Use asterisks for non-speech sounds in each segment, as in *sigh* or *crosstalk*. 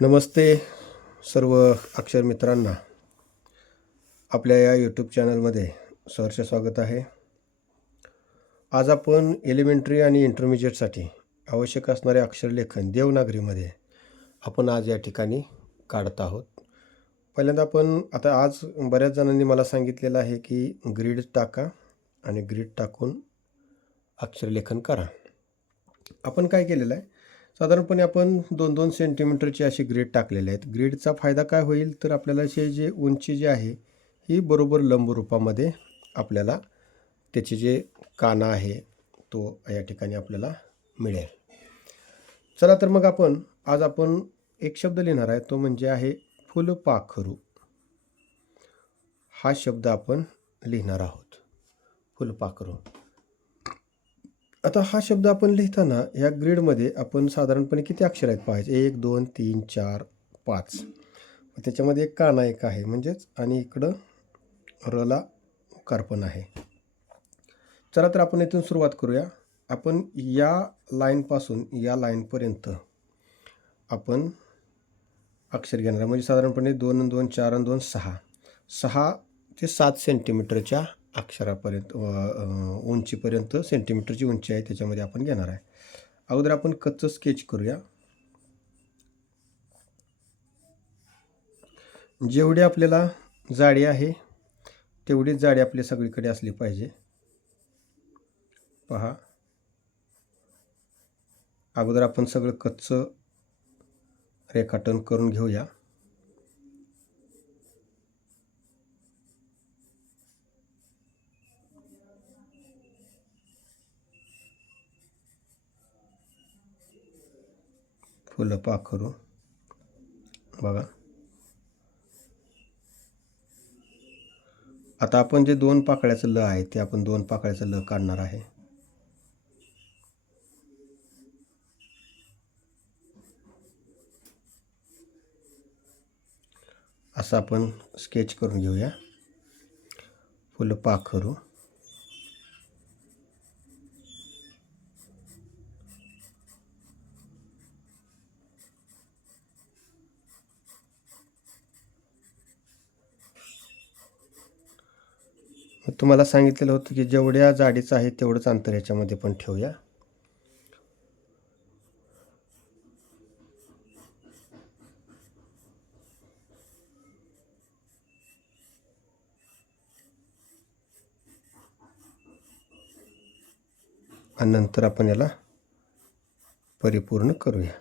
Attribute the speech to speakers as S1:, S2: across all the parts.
S1: नमस्ते सर्व अक्षर मित्रांना. आपल्या या यूट्यूब चॅनलमध्ये सहर्ष स्वागत आहे. आज आपण एलिमेंटरी आणि इंटरमिजिएटसाठी आवश्यक असणारे अक्षरलेखन देवनागरीमध्ये आपण आज या ठिकाणी काढत आहोत. पहिल्यांदा आपण आता आज बऱ्याच जणांनी मला सांगितलेलं आहे की ग्रीड टाका आणि ग्रीड टाकून अक्षरलेखन करा. आपण काय केलेलं आहे? साधारणपणे आपण दोन दोन सेंटीमीटरची अशी ग्रीड टाकलेले आहेत. ग्रीडचा फायदा काय होईल? तर आपल्याला असे जे उंची जी आहे ही बरोबर लंब रूपामध्ये आपल्याला त्याचे जे काना आहे तो या ठिकाणी आपल्याला मिळेल. चला तर मग आपण आज आपण एक शब्द लिहिणार आहे तो म्हणजे आहे फुलपाखरू. हा शब्द आपण लिहिणार आहोत. फुलपाखरू. आता हा शब्द आपण लिहिताना या ग्रीडमध्ये आपण साधारणपणे किती अक्षर आहेत पाहायचे एक दोन तीन चार पाच. त्याच्यामध्ये एक काना एक आहे म्हणजेच आणि इकडं रला कार्पण आहे. चला तर आपण इथून सुरुवात करूया. आपण या लाईनपासून या लाईनपर्यंत आपण अक्षर घेणार म्हणजे साधारणपणे दोन दोन चार आणि दोन सहा. सहा ते सात सेंटीमीटरच्या अक्षरापर्यंत उंचीपर्यंत सेंटीमीटरची उंची आहे त्याच्यामध्ये आपण घेणार आहे. अगोदर आपण कच्चं स्केच करूया. जेवढी आपल्याला जाडी आहे तेवढीच जाडी आपली सगळीकडे असली पाहिजे. पहा. अगोदर आपण सगळं कच्चं रेखाटन करून घेऊया. फुलं पाखरू. बघा. आता आपण जे दोन पाकळ्याचं ल आहे ते आपण दोन पाकळ्याचं ल काढणार आहे. असं आपण स्केच करून घेऊया. फुलं पाखरू. तुम्हाला सांगितलेलं होतं की जेवढ्या जाडीचं आहे तेवढंच अंतर याच्यामध्ये पण ठेवूया. आणि नंतर आपण याला परिपूर्ण करूया.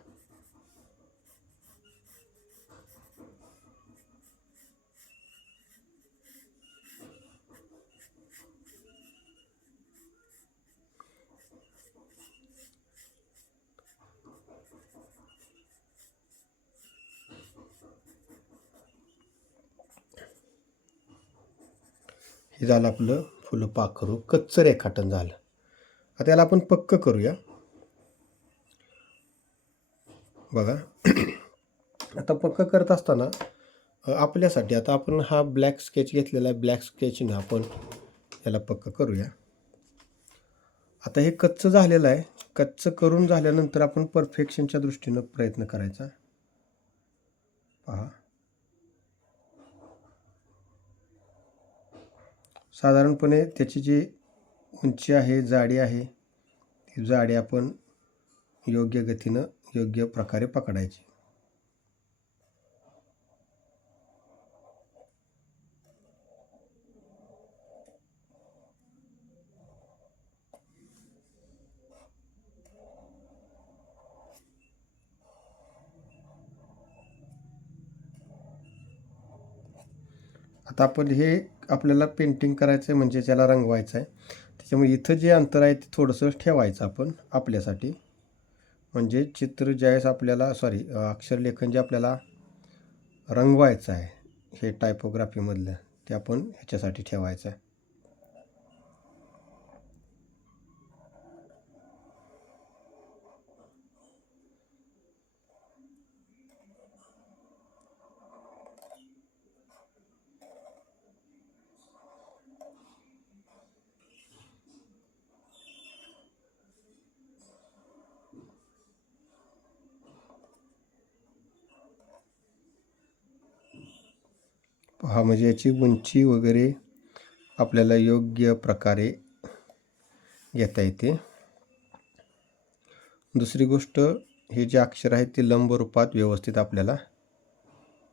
S1: हे झालं आपलं फुलं पाखरू कच्चं रेखाटन झालं. आता याला आपण पक्क करूया. बघा. *clears throat* आता पक्क करत असताना आपल्यासाठी आता आपण हा ब्लॅक स्केच घेतलेला आहे. ब्लॅक स्केचने आपण याला पक्क करूया. आता हे कच्चं झालेलं आहे. कच्चं करून झाल्यानंतर आपण परफेक्शनच्या दृष्टीनं प्रयत्न करायचा. पहा. साधारणपणे त्याची जी उंची आहे जाडी आहे ती जाडी आपण योग्य गतीनं योग्य प्रकारे पकडायची. आता आपण हे आपल्याला पेंटिंग करायचं आहे म्हणजे त्याला रंगवायचं आहे त्याच्यामुळे इथं जे अंतर आहे ते थोडंसं ठेवायचं आपण आपल्यासाठी. म्हणजे चित्र ज्यावेळेस आपल्याला सॉरी अक्षरलेखन जे आपल्याला रंगवायचं आहे हे टायपोग्राफीमधलं ते आपण ह्याच्यासाठी ठेवायचं आहे पहा म्हणजे याची उंची वगैरे आपल्याला योग्य प्रकारे घेता येते. दुसरी गोष्ट हे जे अक्षर आहेत ते लंब रूपात व्यवस्थित आपल्याला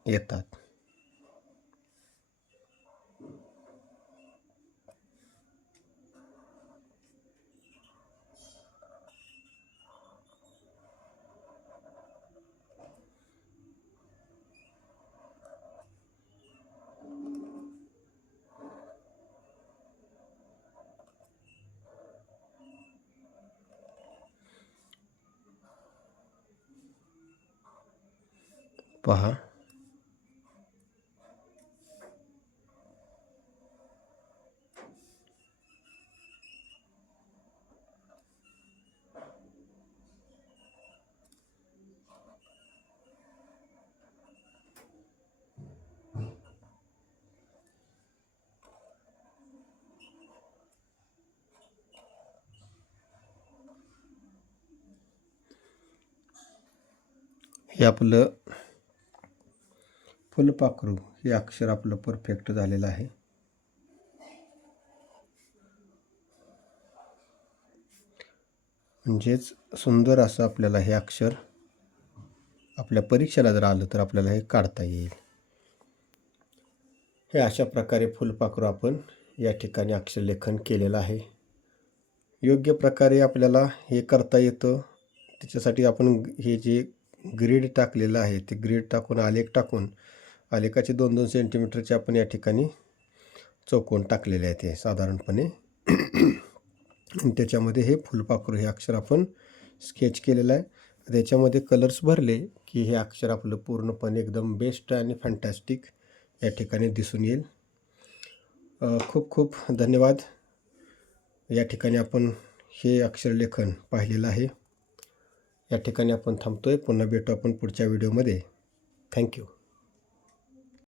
S1: येतात. पहा. हे आपलं फुलपाखरू हे अक्षर आपलं परफेक्ट झालेलं आहे. म्हणजेच सुंदर असं आपल्याला हे अक्षर आपल्या परीक्षेला जर आलं तर आपल्याला हे काढता येईल. हे अशा प्रकारे फुलपाखरू आपण या ठिकाणी अक्षरलेखन केलेलं आहे. योग्य प्रकारे आपल्याला हे करता येतं. त्याच्यासाठी आपण हे जे ग्रीड टाकलेलं आहे ते ग्रीड टाकून आलेख टाकून आलेखाचे दोन दोन सेंटीमीटरचे आपण या ठिकाणी चौकोन टाकलेले आहेत हे साधारणपणे. त्याच्यामध्ये हे फुलपाखरू हे अक्षर आपण स्केच केलेलं आहे. त्याच्यामध्ये कलर्स भरले की हे अक्षर आपलं पूर्णपणे एकदम बेस्ट आणि फॅन्टॅस्टिक या ठिकाणी दिसून येईल. खूप खूप धन्यवाद. या ठिकाणी आपण हे अक्षरलेखन पाहिलेलं आहे. या ठिकाणी आपण थांबतो आहे पुन्हा भेटू आपण पुढच्या व्हिडिओमध्ये थँक्यू